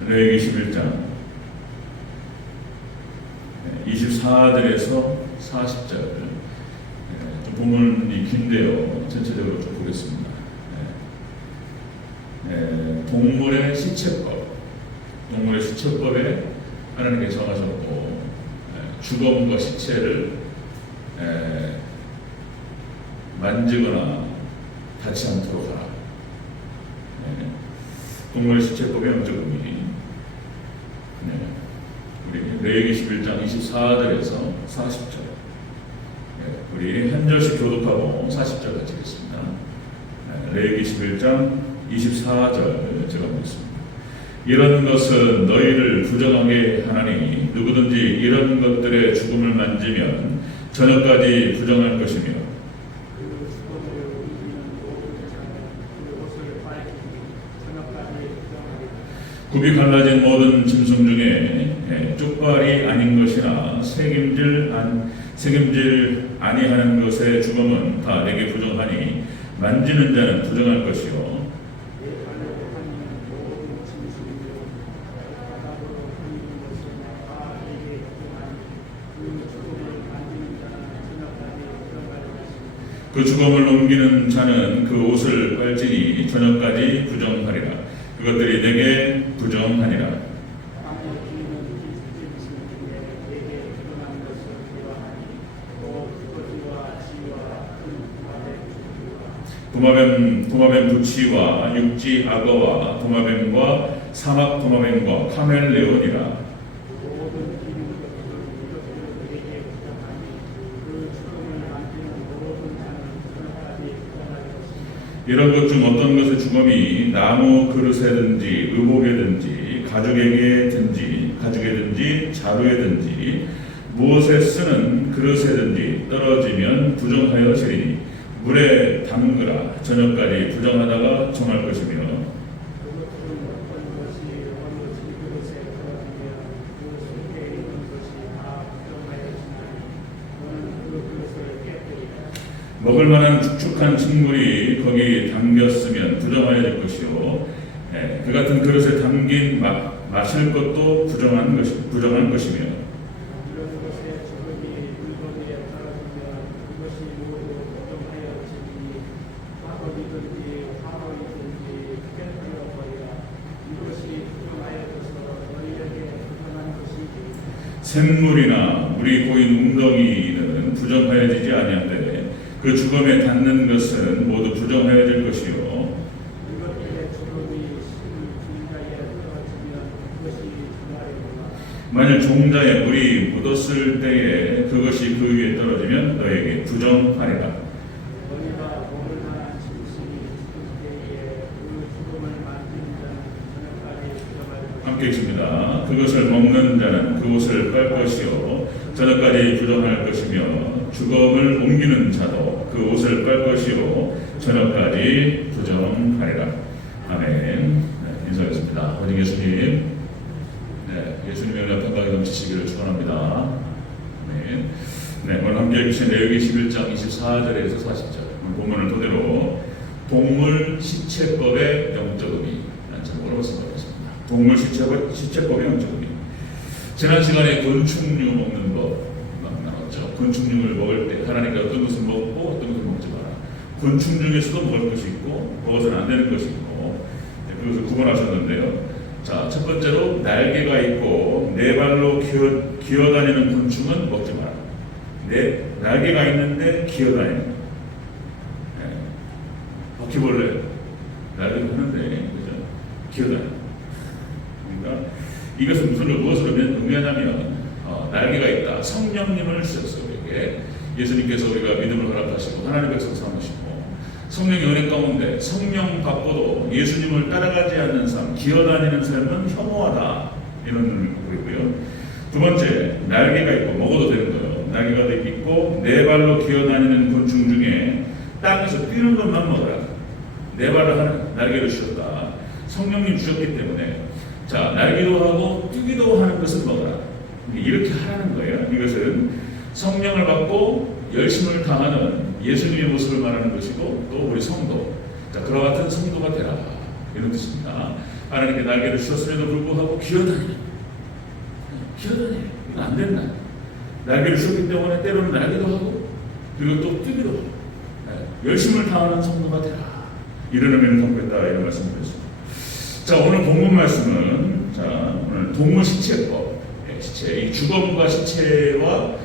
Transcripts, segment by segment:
레위기 11장 24절에서 40절. 좀 본문이 긴데요. 전체적으로 좀 보겠습니다. 동물의 시체법. 동물의 시체법에 하나님께 정하셨고, 주검과 시체를 만지거나 닿지 않도록 하라. 동물의 시체법의 영적의미. 우리 레위기 11장 24절에서 40절. 우리 한 절씩 교독하고 40절 같이 읽겠습니다. 레위기 11장 24절 제가 보겠습니다. 이런 것은 너희를 부정하게 하나니 누구든지 이런 것들의 죽음을 만지면 저녁까지 부정할 것이며 굽이 갈라진 모든 짐승 중에 쪽발이 아닌 것이나 새김질 아니하는 것의 죽음은 다 내게 부정하니 만지는 자는 부정할 것이요 그 죽음을 옮기는 자는 그 옷을 빨지니 저녁까지 부정하리라. 그것들이 내게 부정하니라. 도마뱀 부치와 육지 악어와 도마뱀과 사막 도마뱀과 카멜레온이라. 이런 것 중 어떤 것의 죽음이 나무 그릇에든지 의복에든지 가죽에든지 자루에든지 무엇에 쓰는 그릇에든지 떨어지면 부정하여 지리니 물에 담그라. 저녁까지 부정하다가 정할 것이며 먹을 만한 축축한 식물이 거기 담겼으면 부정하여질 것이요 그 같은 그릇에 담긴 마실 것도 부정한 것이며 샘물이나 물이 고인 웅덩이는 부정하여지지 아니하되 그 죽음에 닿는 것은 모두 부정하여질 것이요 만일 종자에 물이 묻었을 때에 그것이 그 위에 떨어지면 너에게 부정하리라. 함께 있습니다. 그것을 먹는 자는 그 옷을 빨 것이요 저녁까지 부정할 것이며 죽음을 옮기는 자도 그 옷을 빨 것이요 저녁까지 부정하리라. 아멘. 인사하겠습니다. 오직 예수님, 예수님의 은혜와 평강이 넘치시기를 축원합니다. 아멘. 오늘 함께 해주신 레위기 11장 24절에서 40절 본문을 토대로 동물 시체법의 영적 의미 제목으로 말씀드리겠습니다. 동물 시체법의 영적 의미. 지난 시간에 곤충류 먹는 법 나눴죠. 곤충류를 먹을 때 하나님께 어떤 것을 먹고 어떤 것을 먹지 마라. 곤충 중에서도 먹을 것이 있고 먹어서는 안 되는 것이 있고 그것을 구분하셨는데요. 자, 첫 번째로 날개가 있고 네 발로 기어다니는 곤충은 먹지 마라. 날개가 있는데 기어다니는 바퀴벌레 날개가 하는데 그죠? 기어다니는. 그러니까 이것은 무엇으로 의미하냐면 날개가 있다. 성령님을 주셨어요. 우리에게. 예수님께서 우리가 믿음을 허락하시고 하나님께서 삼으시고 성령의 은혜 가운데 성령 받고도 예수님을 따라가지 않는 삶, 기어다니는 삶은 혐오하다. 이런 거고요. 두 번째, 날개가 있고 먹어도 되는 거예요. 날개가 있고 네 발로 기어다니는 곤충 중에 땅에서 뛰는 것만 먹어라. 네 발로 하는 날개를 주셨다. 성령님 주셨기 때문에 자, 날기도 하고 뛰기도 하는 것을 먹어라. 이렇게 하라는 거예요. 이것은 성령을 받고 열심을 다하는 예수님의 모습을 말하는 것이고 또 우리 성도, 자, 그와 같은 성도가 되라. 이런 뜻입니다. 하나님께 날개를 주셨음에도 불구하고 기어다니는 이거 안 된다. 날개를 주셨기 때문에 때로는 날개도 하고 그리고 또 뛰기도 하고 열심을 다하는 성도가 되라. 이런 의미를 담고 있다. 이런 말씀을 드렸습니다. 자, 오늘 본문 말씀은 오늘 동물 시체법, 시체, 이 주검과 시체와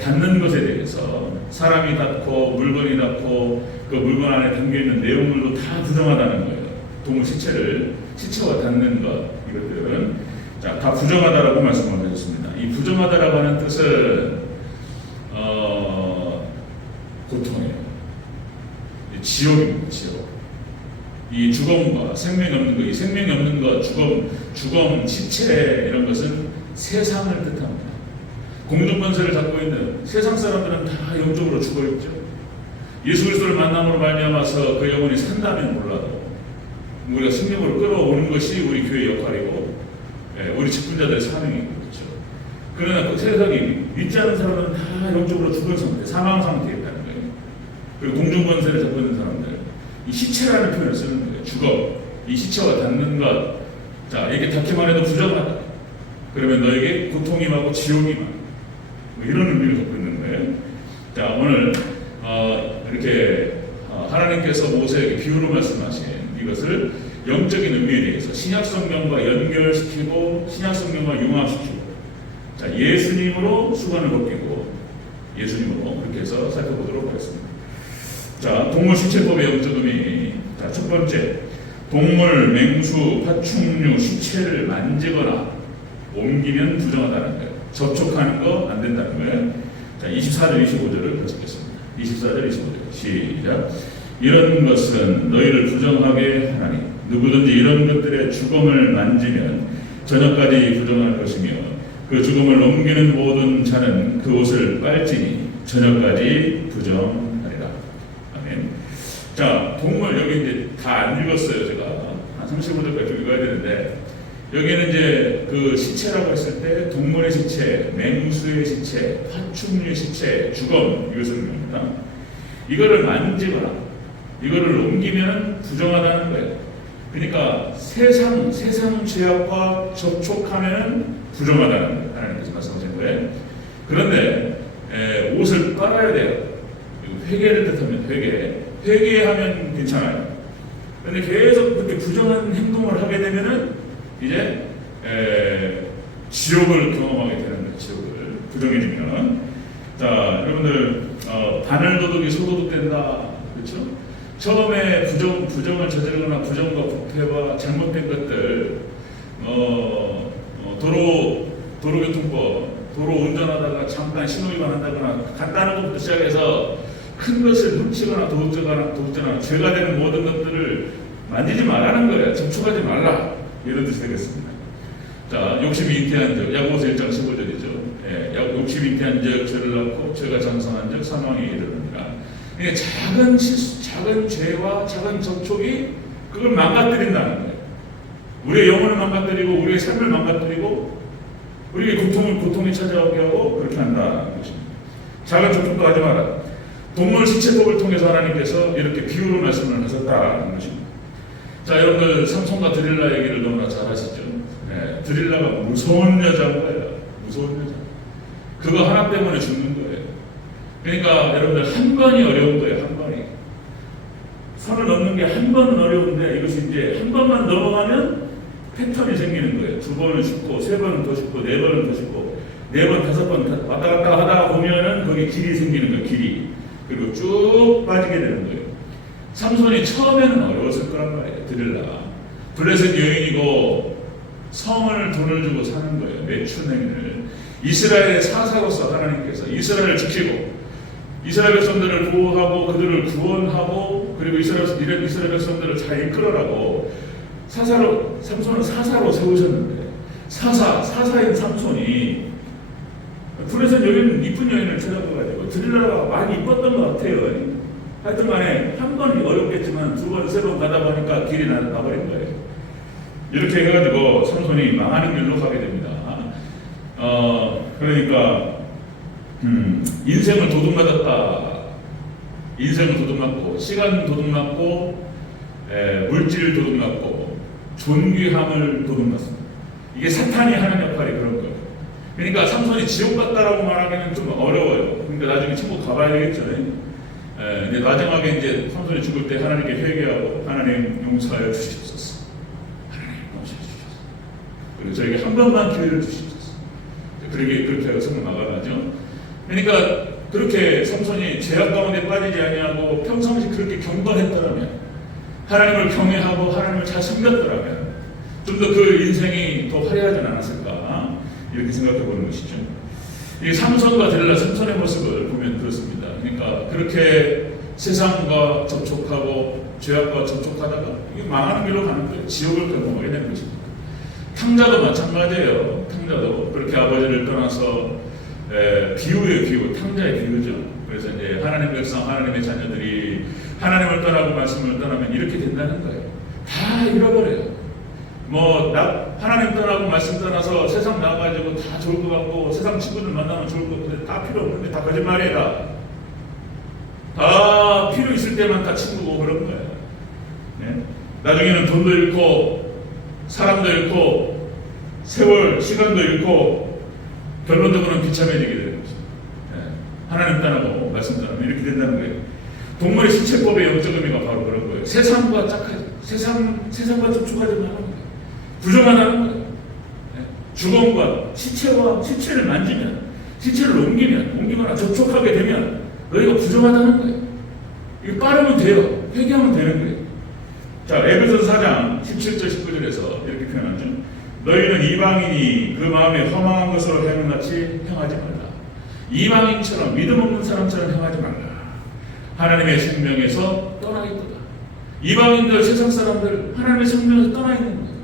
닿는 것에 대해서 사람이 닿고 물건이 닿고 그 물건 안에 담겨있는 내용물도 다 부정하다는 거예요. 동물 시체와 닿는 것, 이것들은 다 부정하다라고 말씀을 해줬습니다. 이 부정하다라고 하는 뜻은 고통이에요. 지옥입니다. 지옥. 이 주검과 생명이 없는 것, 이 생명이 없는 것, 주검, 시체 이런 것은 세상을 뜻합니다. 공중권세를 잡고 있는 세상 사람들은 다 영적으로 죽어있죠. 예수 그리스도를 만남으로 말미암아서 그 영혼이 산다면 몰라도 우리가 생명으로 끌어오는 것이 우리 교회의 역할이고 우리 직분자들의 사명이고 그렇죠. 그러나 그 세상이 믿지 않은 사람들은 다 영적으로 죽은 상태, 사망 상태에 있다는 거예요. 그리고 공중권세를 잡고 있는 사람들, 이 시체라는 표현을 쓰는 거예요. 주검, 이 시체와 닿는 것. 자, 이렇게 닿기만 해도 부정하다. 그러면 너에게 고통이 임하고 지옥이 임하고 이런 의미를 갖고 있는 거예요. 자, 오늘 이렇게 하나님께서 모세에게 비유로 말씀하신 이것을 영적인 의미에 대해서 신약 성경과 연결시키고 신약 성경과 융합시키고 자, 예수님으로 수건을 벗기고 예수님으로 그렇게 해서 살펴보도록 하겠습니다. 자, 동물 시체법의 영적 의미. 자, 첫 번째, 동물, 맹수, 파충류, 시체를 만지거나 옮기면 부정하다는 거예요. 접촉하는 거 안 된다는 거예요. 자, 24절, 25절을 같이 읽겠습니다. 24절, 25절. 시작. 이런 것은 너희를 부정하게 하나니 누구든지 이런 것들의 주검을 만지면 저녁까지 부정할 것이며 그 주검을 옮기는 모든 자는 그 옷을 빨지니 저녁까지 부정하리라. 아멘. 자, 동물 여기 이제 다 안 읽었어요. 제가 한 35절까지 읽어야 되는데 여기는 이제 그 시체라고 했을 때 동물의 시체, 맹수의 시체, 파충류의 시체, 주검 이것을 의미합니다. 이거를 만지거나 이거를 옮기면 부정하다는 거예요. 그러니까 세상 죄악과 접촉하면 부정하다는 거예요. 하나님께서 말씀하신 거예요. 그런데 옷을 빨아야 돼요. 회개를 뜻하면 회개하면 괜찮아요. 그런데 계속 그렇게 부정한 행동을 하게 되면은 이제 지옥을 경험하게 되는 거예요. 지옥을 부정해지면. 자, 여러분들 바늘도둑이 소도둑 된다. 그렇죠? 처음에 부정을 저지르거나 부정과 부패와 잘못된 것들 도로교통법, 도로 운전하다가 잠깐 신호위반 한다거나 간단한 것부터 시작해서 큰 것을 훔치거나 도둑질하거나 죄가 되는 모든 것들을 만지지 말라는 거예요. 접촉하지 말라. 이런 뜻이 되겠습니다. 자, 욕심이 잉태한 적, 야고보서 1장 15절이죠. 욕심이 잉태한 적, 죄를 낳고 죄가 장성한 적, 사망에 이르느니라. 그러니까 작은 실수, 작은 죄와 작은 접촉이 그걸 망가뜨린다는 거예요. 우리의 영혼을 망가뜨리고 우리의 삶을 망가뜨리고 우리에게 고통이 찾아오게 하고 그렇게 한다는 것입니다. 작은 접촉도 하지 마라. 동물 시체법을 통해서 하나님께서 이렇게 비유로 말씀을 하셨다는 것입니다. 자, 여러분들 삼손과 드릴라 얘기를 너무나 잘 아시죠? 드릴라가 무서운 여자인 거예요. 무서운 여자. 그거 하나 때문에 죽는 거예요. 그러니까 여러분들 한 번이 어려운 거예요. 한 번이. 선을 넘는 게 한 번은 어려운데 이것이 이제 한 번만 넘어가면 패턴이 생기는 거예요. 두 번은 쉽고 세 번은 더 쉽고 네 번은 더 쉽고 네 번, 다섯 번 왔다 갔다 하다 보면은 거기 길이 생기는 거예요. 길이. 그리고 쭉 빠지게 되는 거예요. 삼손이 처음에는 어려웠을 거란 말이에요. 드릴라가. 블레셋 여인이고 성을 돈을 주고 사는 거예요. 매춘 행위를. 이스라엘의 사사로서 하나님께서 이스라엘을 지키고 이스라엘 백성들을 보호하고 그들을 구원하고 그리고 이스라엘 백성들을 잘 이끌어라고 삼손은 사사로 세우셨는데 사사인 삼손이 블레셋 여인 이쁜 여인을 찾아가지고 드릴라가 많이 이뻤던 것 같아요. 하여튼 간에 한 번이 어렵겠지만 두 번, 세 번 가다 보니까 길이 나버린 거예요. 이렇게 해가지고 삼손이 망하는 길로 가게 됩니다. 그러니까 인생을 도둑맞았다. 인생을 도둑맞고 시간 도둑맞고 물질 도둑맞고 존귀함을 도둑맞습니다. 이게 사탄이 하는 역할이 그런 거예요. 그러니까 삼손이 지옥 갔다라고 말하기는 좀 어려워요. 그러니까 나중에 천국 가봐야 되겠죠. 근데 마지막에 이제 삼손이 죽을 때 하나님께 회개하고 하나님 용서하여 주시옵소서. 하나님 용서해 주시옵소서. 그리고 저에게 한 번만 기회를 주시옵소서. 그렇게 하고 성을 막아가죠. 그러니까 그렇게 삼손이 죄악 가운데 빠지지 아니하고 평상시 그렇게 경건했더라면, 하나님을 경외하고 하나님을 잘 섬겼더라면 좀 더 그 인생이 더 화려하지 않았을까, 이렇게 생각해 보는 것이죠. 이 삼손과 데릴라, 삼손의 모습을 보면 그렇습니다. 그러니까 그렇게 세상과 접촉하고 죄악과 접촉하다가 이게 망하는 길로 가는 거예요. 지옥을 경험하게 되는 것입니다. 탕자도 마찬가지예요. 탕자도 그렇게 아버지를 떠나서 비유의 비유, 탕자의 비유죠. 그래서 이제 하나님 백성, 하나님의 자녀들이 하나님을 떠나고 말씀을 떠나면 이렇게 된다는 거예요. 다 잃어버려요. 하나님 떠나고 말씀 떠나서 세상 나가가지고 다 좋을 것 같고, 세상 친구들 만나면 좋을 것 같은데 다 필요 없는데 다 거짓말이에요. 다 필요 있을 때만 다 친구고 그런 거예요. 네? 나중에는 돈도 잃고, 사람도 잃고, 세월, 시간도 잃고, 결론적으로는 비참해지게 되는 거죠. 네. 하나님 떠나고 말씀 떠나면 이렇게 된다는 거예요. 동물의 신체법의 영적 의미가 바로 그런 거예요. 세상과 짝하지, 세상과 접촉하지 말라는 거예요. 부정하다는 거예요. 네. 죽음과 시체를 만지면, 시체를 옮기거나 접촉하게 되면 너희가 부정하다는 거예요. 이거 빠르면 돼요. 회개하면 되는 거예요. 자, 에베소서 4장 17절 19절에서 이렇게 표현하죠. 너희는 이방인이 그 마음에 허망한 것으로 행한 같이 행하지 말라. 이방인처럼, 믿음 없는 사람처럼 행하지 말라. 하나님의 생명에서 떠나 있도다. 이방인들, 세상 사람들 하나님의 생명에서 떠나 있는 거예요.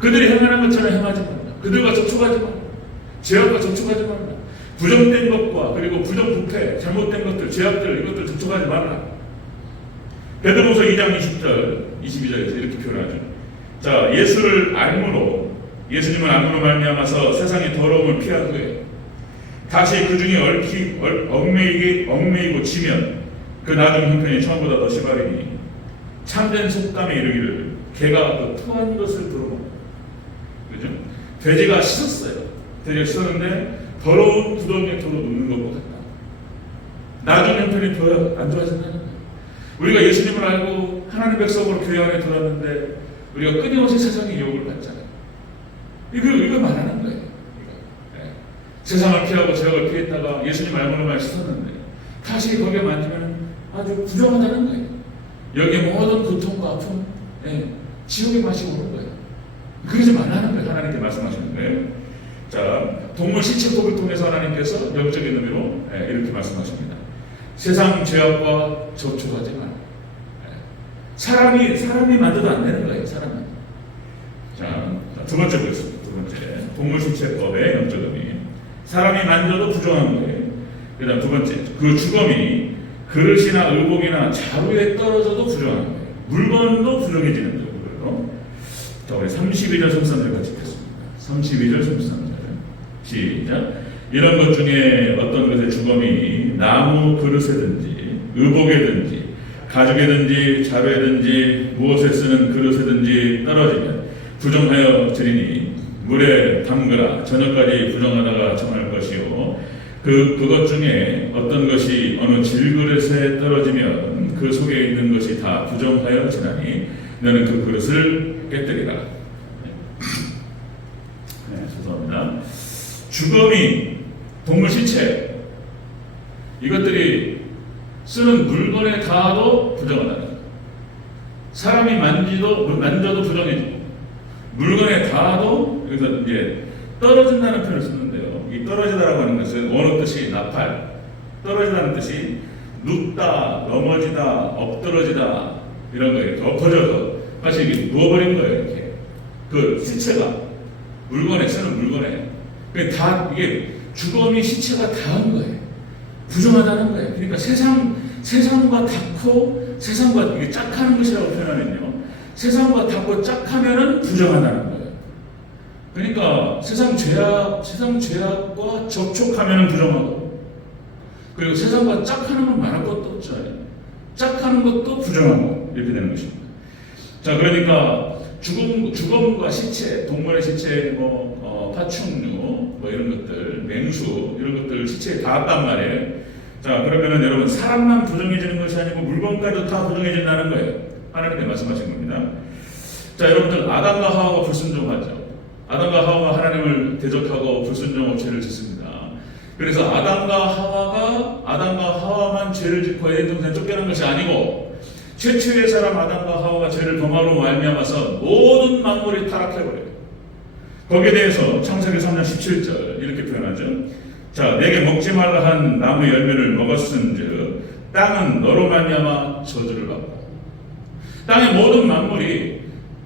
그들이 행하는 것처럼 행하지 말라. 그들과 접촉하지 말라. 죄악과 접촉하지 말라. 부정된 것과 그리고 부정부패, 잘못된 것들, 죄악들, 이것들 접촉하지 말라. 베드로서 2장 20절, 22절에서 이렇게 표현하죠. 자, 예수님을 알므로 말미암아서 세상의 더러움을 피한 후에 다시 그 중에 얽매이고 지면 그 나중 형편이 처음보다 더 심하리니 참된 속담에 이르기를 개가 그 토한 것을 들어먹는다. 그죠? 돼지가 씻었어요. 돼지가 씻었는데 더러운 구덩이에 도로 눕는 것과 같다. 나중 형편이 더 안 좋아진다는 거예요. 우리가 예수님을 알고 하나님 백성으로 교회 안에 들어왔는데 우리가 끊임없이 세상의 유혹을 받잖아요. 이거 말하는 거예요. 네. 세상을 피하고 죄악을 피했다가 예수님 알고는 씻었는데 다시 거기에 만지면 아주 부정하다는 거예요. 여기에 모든 고통과 아픔, 지옥의 맛이 오는 거예요. 그러지 말라는 거예요. 하나님께 말씀하시는 거예요. 자, 동물 시체법을 통해서 하나님께서 영적인 의미로 이렇게 말씀하십니다. 세상 죄악과 접촉하지 말라. 사람이 만져도 안 되는 거예요. 사람이. 자, 두 번째 보겠습니다. 두 번째, 동물 신체법의 영적 의미. 사람이 만져도 부정한 거예요. 그다음 두 번째, 그 주검이 그릇이나 의복이나 자루에 떨어져도 부정한 거예요. 물건도 부정해지는 거예요. 자, 우리 32절 33절 같이 펴습니다. 32절 33절 시작. 이런 것 중에 어떤 것의 주검이 나무 그릇에든지 의복에든지 가죽에든지 자루에든지 무엇에 쓰는 그릇에든지 떨어지면 부정하여 지리니 물에 담그라. 저녁까지 부정하다가 정할 것이요. 그것 중에 어떤 것이 어느 질그릇에 떨어지면 그 속에 있는 것이 다 부정하여 지나니 너는 그 그릇을 깨뜨리라. 죄송합니다. 주검이, 동물 시체, 이것들이 쓰는 물건에 닿아도 부정하다는 거예요. 사람이 만져도 부정해지고, 물건에 닿아도, 여기서 이제 떨어진다는 표현을 쓰는데요. 이 떨어지다라고 하는 것은 원어 뜻이 나팔, 떨어지다는 뜻이 눕다, 넘어지다, 엎드러지다, 이런 거예요. 이렇게 엎어져서 사실 이게 누워버린 거예요. 이렇게 그 시체가 물건에, 쓰는 물건에 다 이게 주검이 시체가 닿은 거예요. 부정하다는 거예요. 그러니까 세상과 닿고 세상과 이게 짝하는 것이라고 표현하면요. 세상과 닿고 짝하면은 부정하다는 거예요. 그러니까 세상 죄악과 접촉하면은 부정하고, 그리고 세상과 짝하는 건 말할 것도 없잖아요. 짝하는 것도 부정하고, 이렇게 되는 것입니다. 자, 그러니까 주검과 시체, 동물의 시체, 파충류, 이런 것들, 맹수, 이런 것들 시체에 닿았단 말이에요. 자, 그러면은 여러분, 사람만 부정해지는 것이 아니고 물건까지도 다 부정해진다는 거예요. 하나님께 말씀하신 겁니다. 자, 여러분들, 아담과 하와가 불순종하죠. 아담과 하와가 하나님을 대적하고 불순종하고 죄를 짓습니다. 그래서 아담과 하와만 죄를 짓고 에덴 동산에 쫓겨난 것이 아니고 최초의 사람 아담과 하와가 죄를 범함으로 말미암아서 모든 만물이 타락해버려요. 거기에 대해서 창세기 3장 17절 이렇게 표현하죠. 자, 내게 먹지 말라 한 나무 열매를 먹었은즉 땅은 너로 말미암아 저주를 받고, 땅의 모든 만물이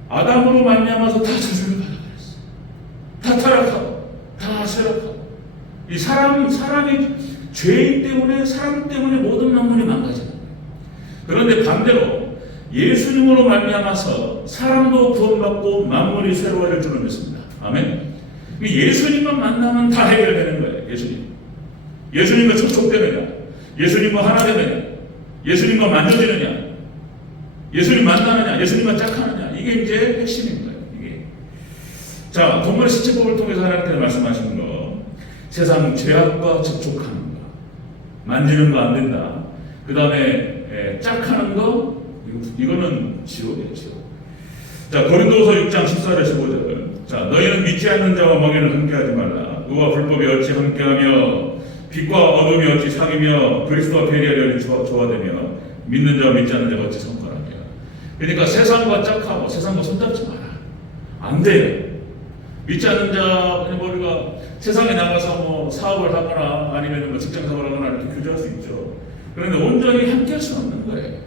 아담으로 말미암아서 다 저주를 받아버렸어. 다 타락하고 다 쇠락하고, 이 사람이 죄인 때문에, 사람 때문에 모든 만물이 망가져요. 그런데 반대로 예수님으로 말미암아서 사람도 구원받고 만물이 새로워질 줄을 믿습니다. 아멘. 예수님만 만나면 다 해결되는 거예요. 예수님과 접촉되느냐, 예수님과 하나 되느냐, 예수님과 만져지느냐, 예수님 만나느냐, 예수님만 짝하느냐, 이게 이제 핵심인 거예요. 이게. 자, 동물의 시체법을 통해서 하나님께서 말씀하시는 거, 세상 죄악과 접촉하는 거, 만지는 거 안 된다. 그 다음에 짝하는 거, 이거는 지옥이에요, 지옥. 자, 고린도서 6장 14절 15절. 자, 너희는 믿지 않는 자와 멍에는 함께하지 말라. 의와 불법이 어찌 함께하며 빛과 어둠이 어찌 사귀며 그리스도와 배리하려니 조화되며 믿는 자와 믿지 않는 자가 어찌 성결하며. 그러니까 세상과 짝하고 세상과 손잡지 마라. 안 돼요. 믿지 않는 자, 우리가 세상에 나가서 사업을 하거나 아니면 직장 생활을 하거나 이렇게 교제할 수 있죠. 그런데 온전히 함께할 수 없는 거예요.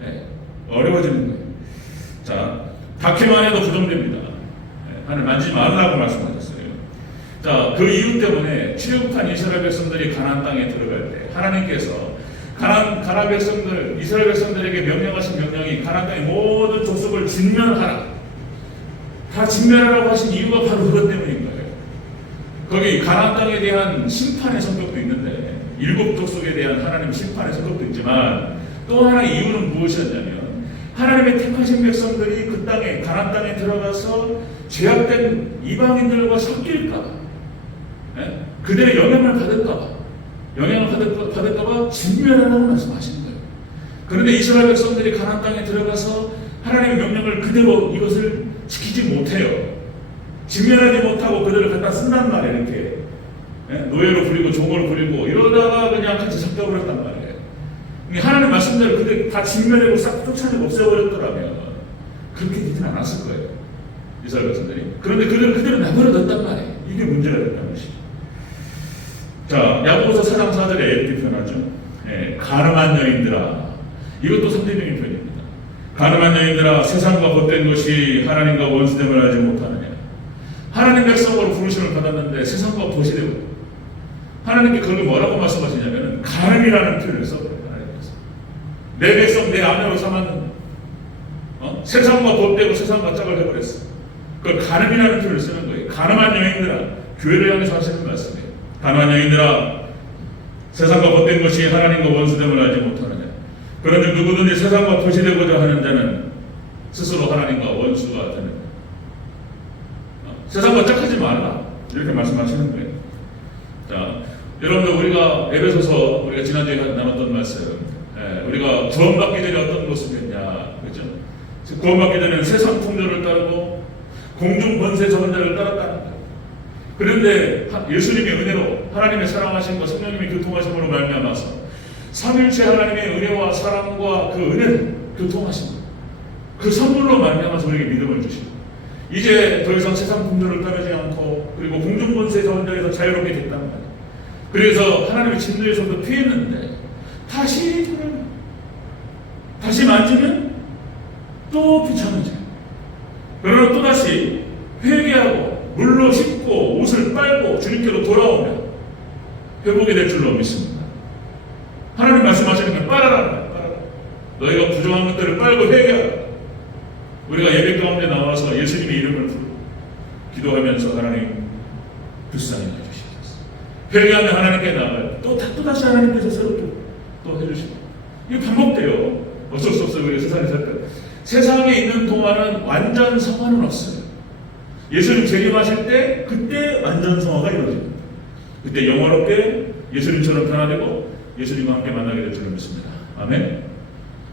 네. 어려워지는 거예요. 자, 닿기만 해도 부정됩니다. 하나님 만지지 말라고 말씀하셨어요. 자, 그 이유 때문에 출애굽한 이스라엘 백성들이 가나안 땅에 들어갈 때 하나님께서 가나안 백성들, 이스라엘 백성들에게 명령하신 명령이 가나안 땅의 모든 족속을 진멸하라. 다 진멸하라고 하신 이유가 바로 그것 때문인 거예요. 거기 가나안 땅에 대한 심판의 성격도 있는데, 일곱 족속에 대한 하나님의 심판의 성격도 있지만 또 하나의 이유는 무엇이었냐면, 하나님의 택하신 백성들이 그 땅에, 가나안 땅에 들어가서 죄악된 이방인들과 섞일까봐, 그들의 영향을 받을까봐 진멸하라고 말씀하시는 거예요. 그런데 이스라엘 백성들이 가나안 땅에 들어가서 하나님의 명령을 그대로 이것을 지키지 못해요. 진멸하지 못하고 그들을 갖다 쓴단 말이에요. 이렇게 노예로 부리고 종으로 부리고 이러다가 그냥 같이 섞여버렸단 말이에요. 하나님 말씀대로 그들 다 진멸하고 싹 쫓아내고 없애버렸더라면 그렇게 되진 않았을 거예요. 이스라엘 백성들이. 그런데 그들을 그대로 내버려뒀단 말이에요. 이게 문제가 됐다는 것이죠. 자, 야고보서 4장 4절에 이렇게 표현하죠. 가늠한 여인들아. 이것도 상대적인 표현입니다. 가늠한 여인들아, 세상과 벗된 것이 하나님과 원수됨을 알지 못하느냐. 하나님 백성으로 부르심을 받았는데 세상과 벗이 되고, 하나님께 그걸 뭐라고 말씀하시냐면 가늠이라는 표현을 써버려요. 내 백성 내 아내로 삼았는데 세상과 벗되고 세상과 짝을 해버렸어. 그걸 가늠이라는 표현을 쓰는 거예요. 가늠한 여인들아, 교회를 향해서 하시는 말씀이에요. 가늠한 여인들아, 세상과 벗된 것이 하나님과 원수됨을 알지 못하느냐. 그런데 누구든지 세상과 벗이 되고자 하는 자는 스스로 하나님과 원수가 되는 거예요. 세상과 짝하지 말라, 이렇게 말씀하시는 거예요. 자, 여러분들, 우리가 에베소서 우리가 지난주에 나눴던 말씀, 우리가 구원받기 전에 어떤 모습이었냐, 그렇죠? 구원받기 전에는 세상 풍조를 따르고 공중 권세 저원자를 따랐다는 거예요. 그런데 예수님의 은혜로, 하나님의 사랑하심과 성령님의 교통하심으로 말미암아서 삼일체 하나님의 은혜와 사랑과 그 은혜를 교통하신 거예요. 그 선물로 말미암아서 우리에게 믿음을 주시고, 이제 더 이상 세상 풍조를 따르지 않고, 그리고 공중 권세 저원자에서 자유롭게 됐다는 거예요. 그래서 하나님의 진노에서도 피했는데 다시 만지면 또 귀찮아져요. 그러나 또다시 회개하고 물로 씻고 옷을 빨고 주님께로 돌아오면 회복이 될 줄로 믿습니다. 하나님 말씀하시는 건 빨아라. 너희가 부정한 것들을 빨고 회개하라. 우리가 예배 가운데 나와서 예수님의 이름을 부르고 기도하면서 하나님 불쌍히 여주시겠습니다. 회개하면 하나님께 나가요. 또다시 하나님께서 새롭게 또 해주시고, 이게 반복돼요. 어쩔 수 없어요. 우리가 세상에 살 때 세상에 있는 동안은 완전 성화는 없어요. 예수님 재림하실 때 그때 완전 성화가 이루어집니다. 그때 영원롭게 예수님처럼 변화되고 예수님과 함께 만나게 될 줄 믿습니다. 아멘.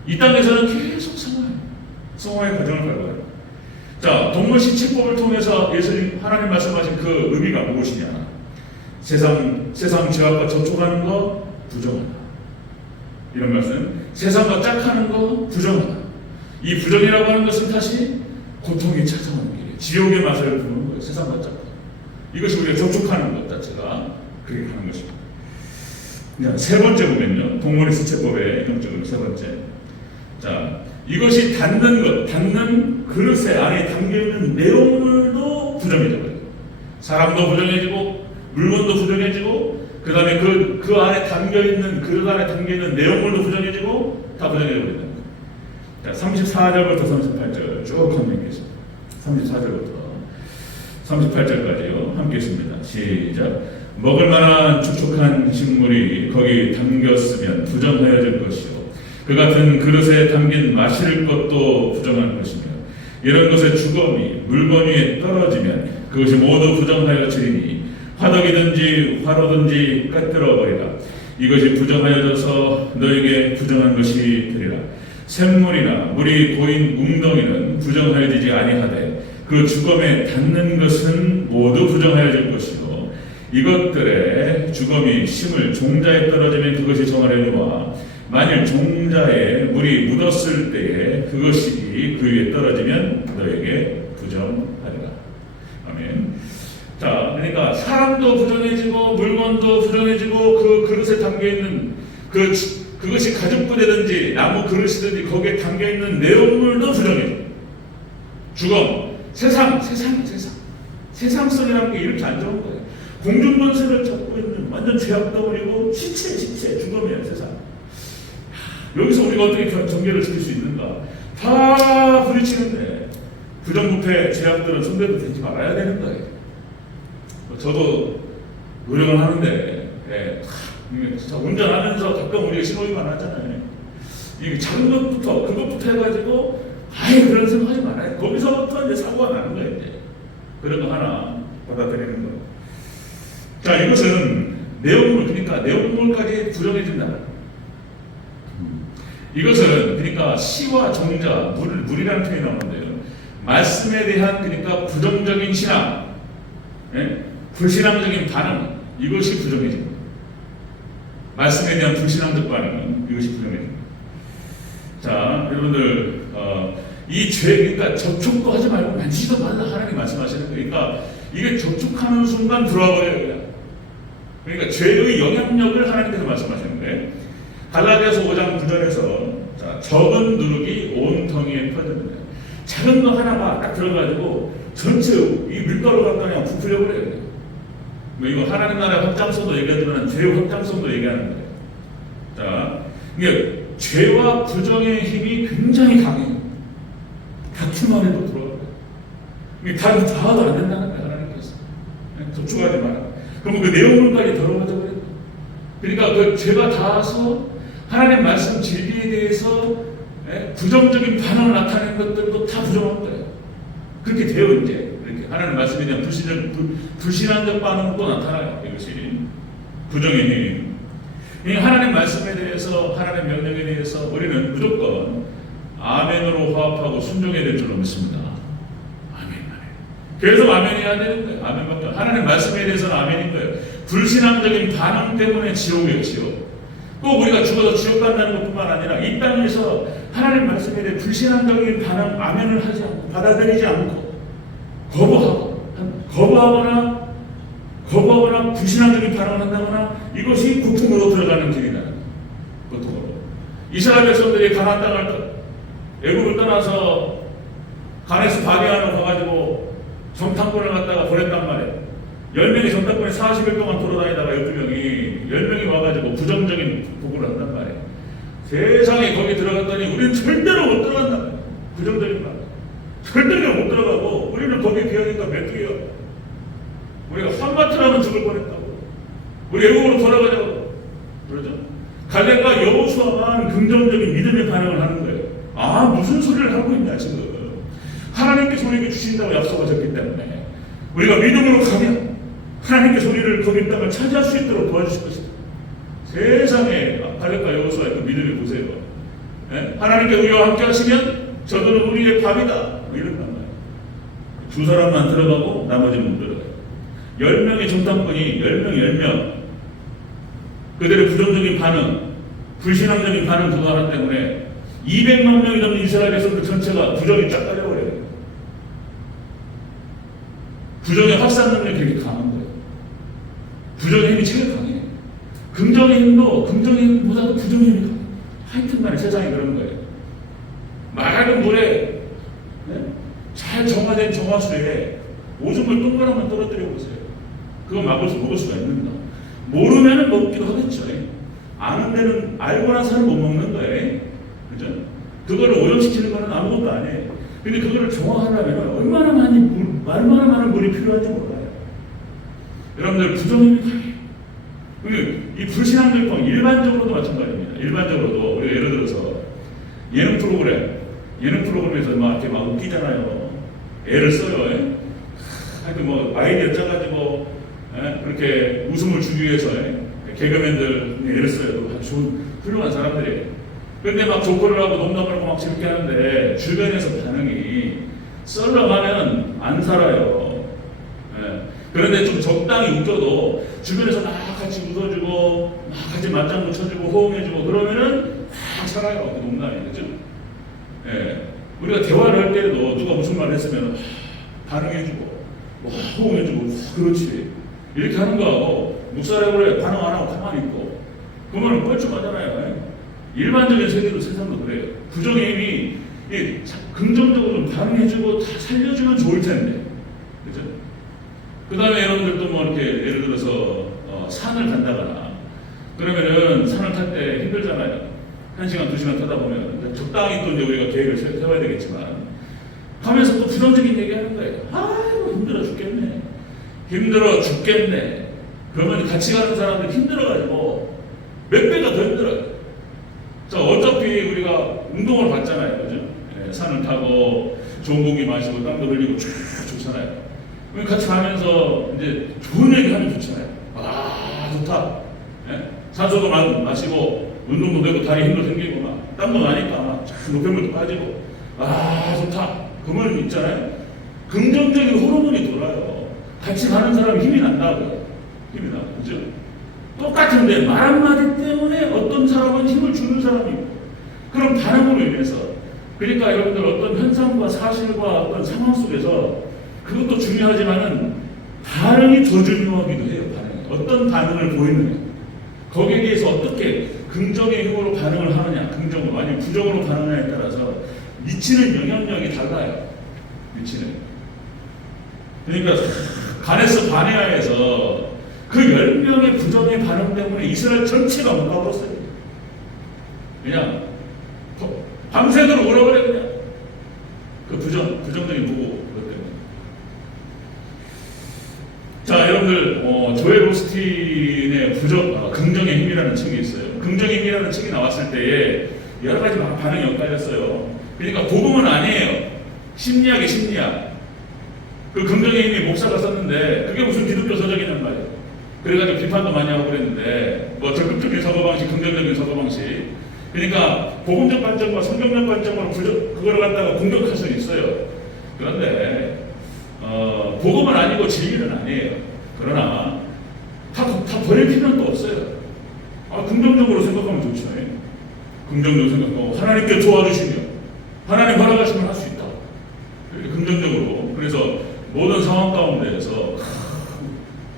이 땅에서는 계속 성화의 과정을 밟아요. 자, 동물 시치법을 통해서 예수님 하나님 말씀하신 그 의미가 무엇이냐? 세상 죄악과 접촉하는 거 부정하다. 이런 말씀. 세상과 짝하는 거 부정하다. 이 부정이라고 하는 것은 다시 고통이 찾아오는 길이에요. 지옥의 맛을 부는 거예요. 세상과 짝하는. 이것이 우리가 접촉하는 것 자체가 그렇게 하는 것입니다. 자, 세 번째 보면요. 동물의 시체법의 이론적으로 세 번째. 자, 이것이 닿는 그릇에 안에 담겨있는 내용물도 부정해져요. 사람도 부정해지고, 물건도 부정해지고, 그 다음에 그 안에 담겨있는, 그릇 안에 담겨있는 내용물도 부정해지고, 다 부정해져버린다. 자, 34절부터 38절 쭉 한번 읽겠습니다. 34절부터 38절까지요. 함께 했습니다. 시작. 먹을 만한 촉촉한 식물이 거기 담겼으면 부정하여질 것이요. 그 같은 그릇에 담긴 마실 것도 부정할 것이며, 이런 것의 주검이 물건 위에 떨어지면 그것이 모두 부정하여지리니 화덕이든지 화로든지 깎들어 버리라. 이것이 부정하여져서 너에게 부정한 것이 되리라. 샘물이나 물이 고인 웅덩이는 부정하여지지 아니하되 그 주검에 닿는 것은 모두 부정하여질 것이요. 이것들의 주검이 심을 종자에 떨어지면 그것이 정하려니와 만일 종자에 물이 묻었을 때에 그것이 그 위에 떨어지면 너에게 부정하리라. 아멘. 자, 그러니까 사람도 부정해지고 물건도 부정해지고 그 그릇에 담겨있는 그것이 가죽 부대든지 나무 그릇이든지 거기에 담겨있는 내용물도 부정해져. 주검, 세상 속이라는 게 이렇게 안 좋은 거예요. 공중번세를 잡고 있는 완전 죄악 덩어리고 시체 주검이에요. 세상. 여기서 우리가 어떻게 경계를 지킬 수 있는가? 다 부딪히는데 부정부패 죄악들은 손대도 되지 말아야 되는 거예요. 저도 노력을 하는데 진짜 운전하면서 가끔 우리가 신호위 많았잖아요. 이게 작은 그것부터 해가지고 그런 생각하지 말아요. 거기서부터 이제 사고가 나는 거예요. 이제. 그런 거 하나 받아들이는 거. 자, 이것은 그러니까 내용물까지 부정해진다. 이것은 그러니까 시와 종자, 물이라는 표현이 나오는데요. 말씀에 대한 그러니까 부정적인 신앙, 불신앙적인 반응, 이것이 부정해집니다. 말씀에 대한 불신앙적 반응은 이것이 부정해집니다. 자, 여러분들 이 죄, 그러니까 접촉도 하지 말고 만지지도 말라 하나님이 말씀하시는 거예요. 그러니까 이게 접촉하는 순간 들어와 버려요. 그러니까 죄의 영향력을 하나님께서 말씀하시는 거예요. 갈라디아서 5장 9절에서 자, 적은 누룩이 온 덩이에 퍼집니다. 작은 거 하나가 딱 들어가지고 전체 이 밀가루 갖다 그냥 부풀려 버려요. 뭐 이거 하나님 나라의 확장성도 얘기하지만 죄의 확장성도 얘기하는 거예요. 자, 이게 죄와 부정의 힘이 굉장히 강해요. 다큐만 해도 들어가요. 이게 다 닿아도 안 된다는 거예요. 하나님께서 접촉하지 마라. 그럼 그 내용물까지 들어가져 버려요. 그러니까 그 죄가 닿아서 하나님 말씀 진리에 대해서 부정적인 반응을 나타내는 것들도 다 부정한 거예요. 그렇게 되어 이제 이렇게 하나님 말씀에 대한 불신앙적 반응은 또 나타나요. 이것이 부정의 힘. 하나님 말씀에 대해서 하나님 명령에 대해서 우리는 무조건 아멘으로 화합하고 순종해야 될 줄로 믿습니다. 아멘. 계속 아멘해야 되는 거예요. 아멘밖에. 하나님 말씀에 대해서는 아멘인 거예요. 불신앙적인 반응 때문에 지옥이에요. 지옥. 꼭 우리가 죽어서 지옥 간다는 것뿐만 아니라 이 땅에서 하나님 말씀에 대해 불신앙적인 반응, 아멘을 하지 않고 받아들이지 않고 거부하거나 불신앙적인 반응을 한다거나 이것이 고통으로 들어가는 길이라는 고통으로. 이스라엘 백성들이 가나안 땅을 애굽을 떠나서 가네스 바네아로 가가지고 정탐꾼을 갖다가 보냈단 말이에요. 10명이 정탐꾼에 40일 동안 돌아다니다가 10명이 와가지고 부정적인 보고를 한단 말이에요. 세상에 거기 들어갔더니 우리는 절대로 못 들어간단 말이에요. 부정적인 말. 절대로 못 들어가고 우리는 거기 비하니까 메뚜기야. 우리가 한마트라면 죽을 뻔했다고. 우리 애국으로 돌아가자고. 그러죠? 갈렙과 여호수아만 긍정적인 믿음의 반응을 하는 거예요. 무슨 소리를 하고 있냐 지금. 하나님께서 우리에게 주신다고 약속하셨기 때문에 우리가 믿음으로 가면 하나님께서 우리를 거기 땅을 차지할 수 있도록 도와주실 것입니다. 세상에 갈렙과 여호수아의 그 믿음을 보세요. 예? 하나님께 우리와 함께 하시면 저들은 우리의 밥이다. 뭐 이런 말. 두 사람만 들어가고 나머지는 못 들어가요. 10명의 정탐꾼이 10명 그들의 부정적인 반응, 불신앙적인 반응 그거 하나 때문에 200만 명이 넘는 이스라엘에서 그 전체가 부정이 쫙 깔려버려요. 부정의 확산 능력이 되게 강한 거예요. 부정의 힘이 제일 강해요. 긍정의 힘도 긍정의 힘보다도 부정의 힘이 강해요. 하여튼 간에 세상이 그런 거예요. 맑은 물에 잘 정화된 정화수에 오줌을 동그라만 떨어뜨려 보세요. 그거 먹을 수가 있는가? 모르면 먹기도 하겠죠. 아는 데는 알고 나서는 못 먹는 거예요. 그죠? 그거를 오염시키는 거는 아무것도 아니에요. 근데 그거를 정화하려면 얼마나 많은 물이 필요한지 몰라요. 여러분들 부정힘이 강해요. 그리고 이 불신앙들 법 일반적으로도 마찬가지입니다. 일반적으로도 우리가 예를 들어서 예능 프로그램에서 막 이렇게 막 웃기잖아요. 애를 써요. 하여튼 뭐 아이디어 짜가지고 그렇게 웃음을 주기 위해서 개그맨들 애를 써요. 좋은 훌륭한 사람들이에요. 근데 막 조커를 하고 농담을 하고 막 재밌게 하는데 주변에서 반응이 썰렁하면 안 살아요. 그런데 좀 적당히 웃겨도 주변에서 막 같이 웃어주고 막 같이 맞장구 쳐주고 호응해주고 그러면은 막 살아요. 그 농담이. 그죠? 우리가 대화를 할 때도 누가 무슨 말을 했으면 반응해주고 호응해주고 그렇지 이렇게 하는 거하고 묵살해버려 반응 안 하고 가만히 있고 그러면 뻘쭘하잖아요. 일반적인 세상도 그래요. 부정의 힘이 긍정적으로 좀 반응해주고 다 살려주면 좋을 텐데, 그죠? 그 다음에 여러분들도 뭐 이렇게 예를 들어서 산을 간다거나 그러면은 산을 탈 때 힘들잖아요. 1시간, 2시간 타다 보면 적당히 또 이제 우리가 계획을 세워야 되겠지만 하면서 또 부정적인 얘기하는 거예요. 아이고 힘들어 죽겠네. 그러면 같이 가는 사람들 힘들어가지고 몇 배가 더 힘들어요. 자, 어차피 우리가 운동을 받잖아요. 그죠? 산을 타고 좋은 공기 마시고 땀도 흘리고 쭉 좋잖아요. 그럼 같이 가면서 이제 좋은 얘기 하면 좋잖아요. 아, 좋다. 산소도 마시고 운동도 되고 다리 힘도 생기고 막 땀도 나니까 노폐물도 빠지고 아, 좋다. 그러면 있잖아요. 긍정적인 호르몬이 돌아요. 같이 가는 사람이 힘이 난다고요. 힘이 나. 그죠? 똑같은데 말 한마디 때문에 어떤 사람은 힘을 주는 사람이 있고 그런 반응으로 인해서 그러니까 여러분들 어떤 현상과 사실과 어떤 상황 속에서 그것도 중요하지만은 반응이 더 중요하기도 해요. 반응이. 어떤 반응을 보이느냐 거기에 대해서 어떻게 긍정의 힘으로 반응을 하느냐 긍정으로 아니면 부정으로 반응하느냐에 따라서 미치는 영향력이 달라요. 미치는 그러니까 가네스 바네아에서 그 10명의 부정의 반응 때문에 이스라엘 전체가 못 가버렸어요. 그냥 밤새도록 울어버려 그냥 그 부정적인 보고 그것 때문에. 자, 여러분들 조엘 오스틴의 긍정의 힘이라는 책이 있어요. 긍정의 힘이라는 책이 나왔을 때에 여러 가지 막 반응이 엇갈렸어요. 그러니까 복음은 아니에요. 심리학의 심리학. 그 긍정의 힘이 목사가 썼는데 그게 무슨 기독교 서적이란 말이에요. 그래가지고 비판도 많이 하고 그랬는데 뭐 적극적인 사고방식, 긍정적인 사고방식. 그러니까 복음적 관점과 성경적 관점으로 그걸 갖다가 공격할 수는 있어요. 그런데 복음은 아니고 진리는 아니에요. 그러나 다 버릴 필요는 또 없어요. 긍정적으로 생각하면 좋죠. 긍정적으로 생각하고 하나님께 도와주시며 하나님 허락하시면 할 수 있다. 이렇게 긍정적으로. 그래서 모든 상황 가운데에서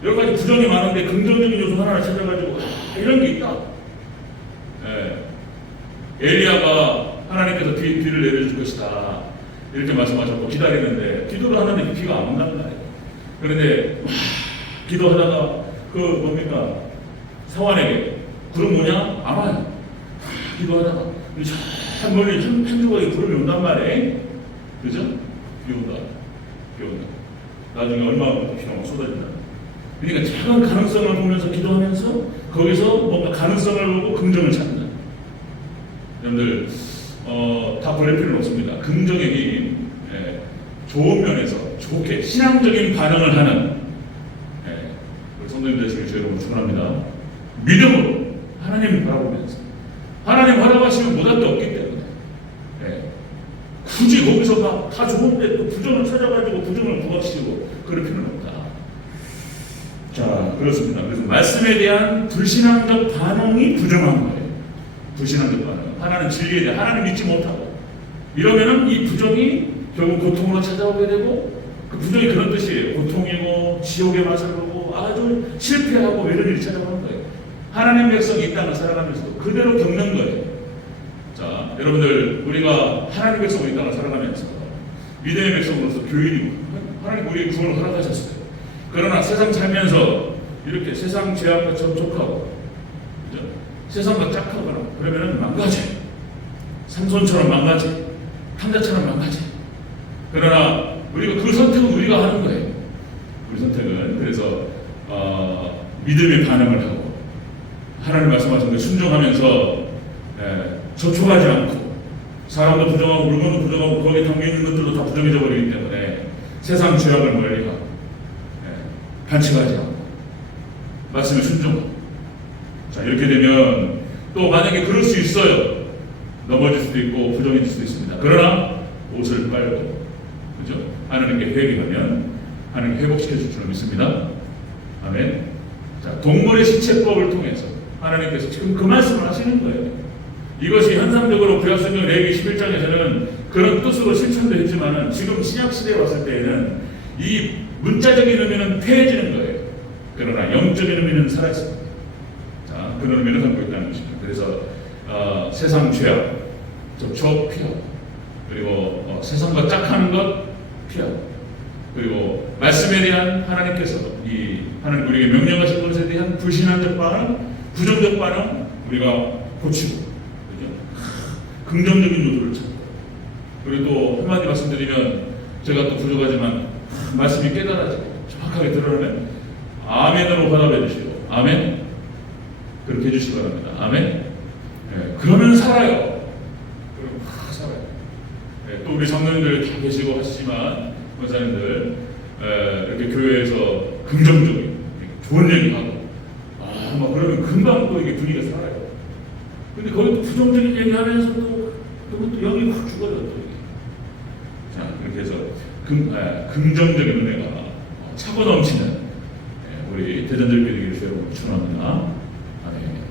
여러 가지 부정이 많은데 긍정적인 요소 하나를 찾아가지고 이런 게 있다. 엘리야가 하나님께서 비를 내려줄 것이다. 이렇게 말씀하셨고 기다리는데 기도를 하는데 비가 안 온다는 거예요. 그런데 기도하다가 그 뭡니까 사환에게 구름 뭐냐? 안 와요. 기도하다가 참 멀리 한 조각의 구름이 온단 말이에요. 그죠? 비 온다. 나중에 얼마만큼 비가 막 쏟아진다. 그러니까 작은 가능성을 보면서 기도하면서 거기서 뭔가 가능성을 보고 긍정을 찾는다. 여러분들 다 버릴 필요는 없습니다. 긍정의 힘, 좋은 면에서 좋게 신앙적인 반응을 하는 우리 성도님들 지금 저희 여러분 축원합니다. 믿음으로 하나님을 바라보면서 하나님 바라보시면 못할 게 없기 때문에 굳이 거기서 막 다 좋은데 또 부정을 찾아가지고 부정을 부각시키고 그럴 필요는 없다. 자, 그렇습니다. 그래서 말씀에 대한 불신앙적 반응이 부정한 거예요. 불신앙적 반응. 하나님 진리에 대해 하나님 믿지 못하고 이러면은 이 부정이 결국 고통으로 찾아오게 되고 그 부정이 그런 뜻이에요. 고통이고 지옥의 맛을 보고 아주 실패하고 이런 일이 찾아오는 거예요. 하나님 백성이 이 땅을 살아가면서도 그대로 겪는 거예요. 자, 여러분들 우리가 하나님 백성으로 이 땅을 살아가면서 믿음의 백성으로서 교인이고 하나님 우리의 구원을 허락하셨어요. 그러나 세상 살면서 이렇게 세상 죄악과 접촉하고 그죠? 세상과 짝하거나 그러면은 망가져. 삼손처럼 망가져. 탕자처럼 망가져. 그러나 우리가 그 선택은 우리가 하는 거예요. 우리 선택은 그래서 믿음의 반응을 하고 하나님 말씀하신 걸 순종하면서 접촉하지 않고 사람도 부정하고 물건도 부정하고 거기에 담겨있는 것들도 다 부정해져 버리기 때문에 세상 죄악을 멀리하고 반칙하지 않고 말씀에 순종하고 자 이렇게 되면 또 만약에 그럴 수 있어요. 넘어질 수도 있고 부정해질 수도 있습니다. 그러나 옷을 빨고 그죠? 하나님께 회개하면 하나님 회복시켜 줄 줄 믿습니다. 아멘. 자 동물의 시체법을 통해서 하나님께서 지금 그 말씀을 하시는 거예요. 이것이 현상적으로 구약성경 레위기 11장에서는 그런 뜻으로 실천도 했지만은 지금 신약시대에 왔을 때에는 이 문자적인 의미는 폐해지는 거예요. 그러나 영적인 의미는 살아있습니다. 자, 그런 의미를 담고 있다는 것입니다. 그래서 세상 죄악, 접촉 피하고 그리고 세상과 짝하는 것 피하고 그리고 말씀에 대한 하나님께서 이 하나님 우리에게 명령하신 것에 대한 불신앙적 반응, 부정적 반응 우리가 고치고 긍정적인 요소를 찾고 그리고 또 한마디 말씀드리면 제가 또 부족하지만 말씀이 깨달아지고 정확하게 드러나면 아멘으로 화답해 주시고 아멘 그렇게 해주시기 바랍니다. 아멘. 그러면 살아요. 그럼 살아요. 또 우리 장로님들 다 계시고 하시지만 권사님들 이렇게 교회에서 긍정적인 좋은 얘기하고 막 그러면 금방 또 이게 분위기가 살아요. 근데 거기 또 부정적인 얘기하면서도 그것도 영이 확 죽어요. 또 이게. 자 이렇게 해서 긍정적인 은혜가 차고 넘치는 우리 대전절교회를 여러분 축원합니다. 아멘.